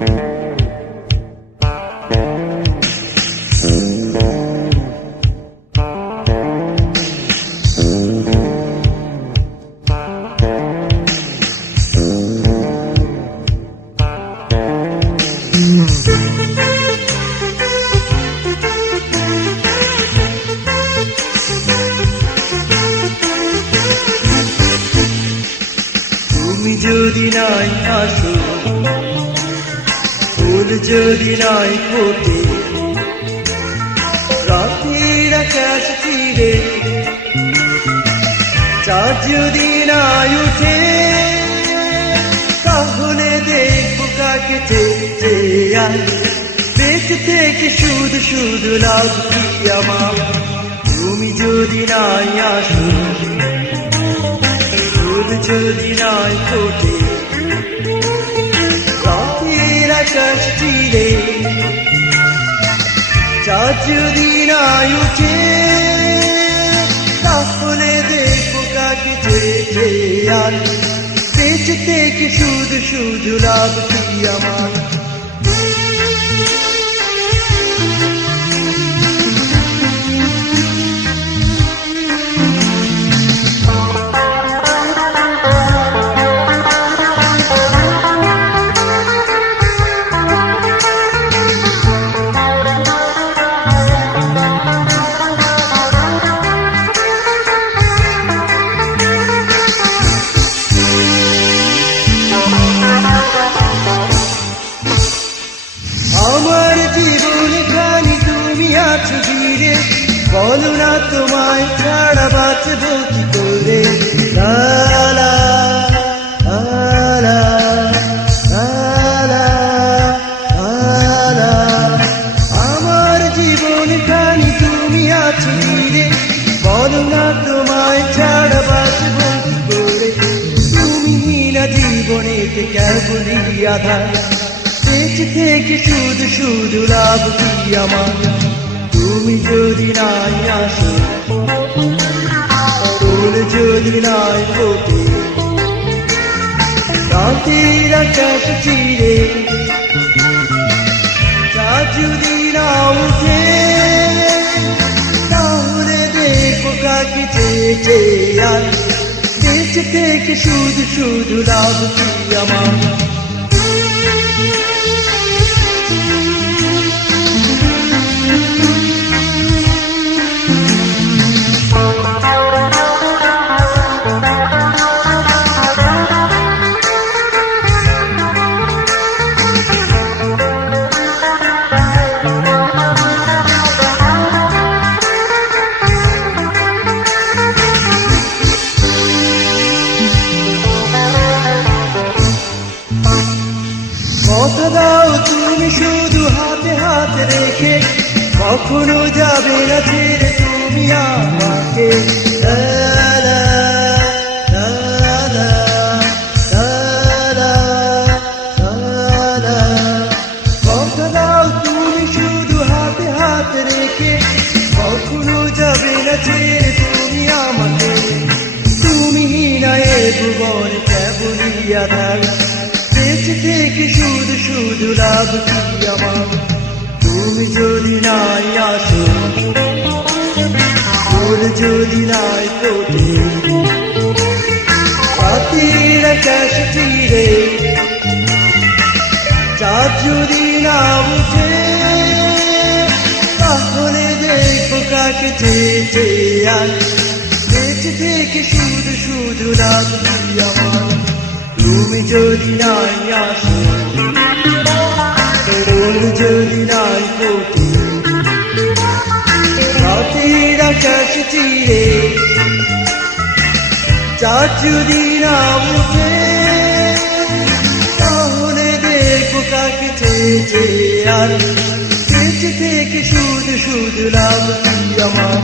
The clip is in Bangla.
তুমি যদি নাই আসো, ফুল যদি নাই ফোটে, রাতের আকাশ তীরে চাঁদ যদি নাই উঠে, তাহলে দেখবো কাকে চেয়ে আয় বেঁচে থেকে শুধু শুধু লাভ কি আমার। তুমি যদি নাই আসো, যদি নাই ফোটে, রাতের আকাশ তীরে চাঁদ যদি নাই উঠে, তাহলে দেখবো কাকে চেয়ে আর বেঁচে থেকে শুধু শুধু লাভ কি আমার। আমার জীবন খানি তুমি আছো ঘিরে, বলো না তোমায় ছাড়া বাঁচবো কি করে। লা লা লা লা লা, আমার জীবন খানি তুমি আছো ঘিরে, বলো না তোমায় ছাড়া বাঁচবো কি করে। তুমি না জীবনেতে কেবলই আধার, বেঁচে থেকে শুধু শুধু লাভ কি আমার। তুমি যদি নাই আসো, ফুল যদি নাই ফোটে, রাতের আকাশ চিরে চাঁদ যদি না উঠে, তাহলে দেখবো কাকে চেয়ে আর বেঁচে থেকে শুধু শুধু লাভ কি আমার। কথা দাও তুমি শুধু হাতে হাতে রেখে, কখনো যাবে না ছেড়ে তুমি আমাকে। কথা দাও তুমি শুধু হাতে হাতে রেখে, কখনো যাবে না ছেড়ে তুমি আমাকে। তুমি না এ ভুবন কেবলই আধার, বেঁচে থেকে শুধু শুধু লাভ কি আমার। তুমি যদি নাই আসো, ফুল যদি নাই ফোটে, রাতের আকাশ তীরে চাঁদ যদি না উঠে, তাহলে দেখবো কাকে চেয়ে আর বেঁচে থেকে শুধু শুধু লাভ কি আমার। তুমি যদি নাই আসো, ফুল যদি নাই ফোটে, রাতের আকাশ চিরে চাঁদ যদি না উঠে, তাহলে দেখবো কাকে চেয়ে আর বেঁচে থেকে শুধু শুধু লাভ কি আমার।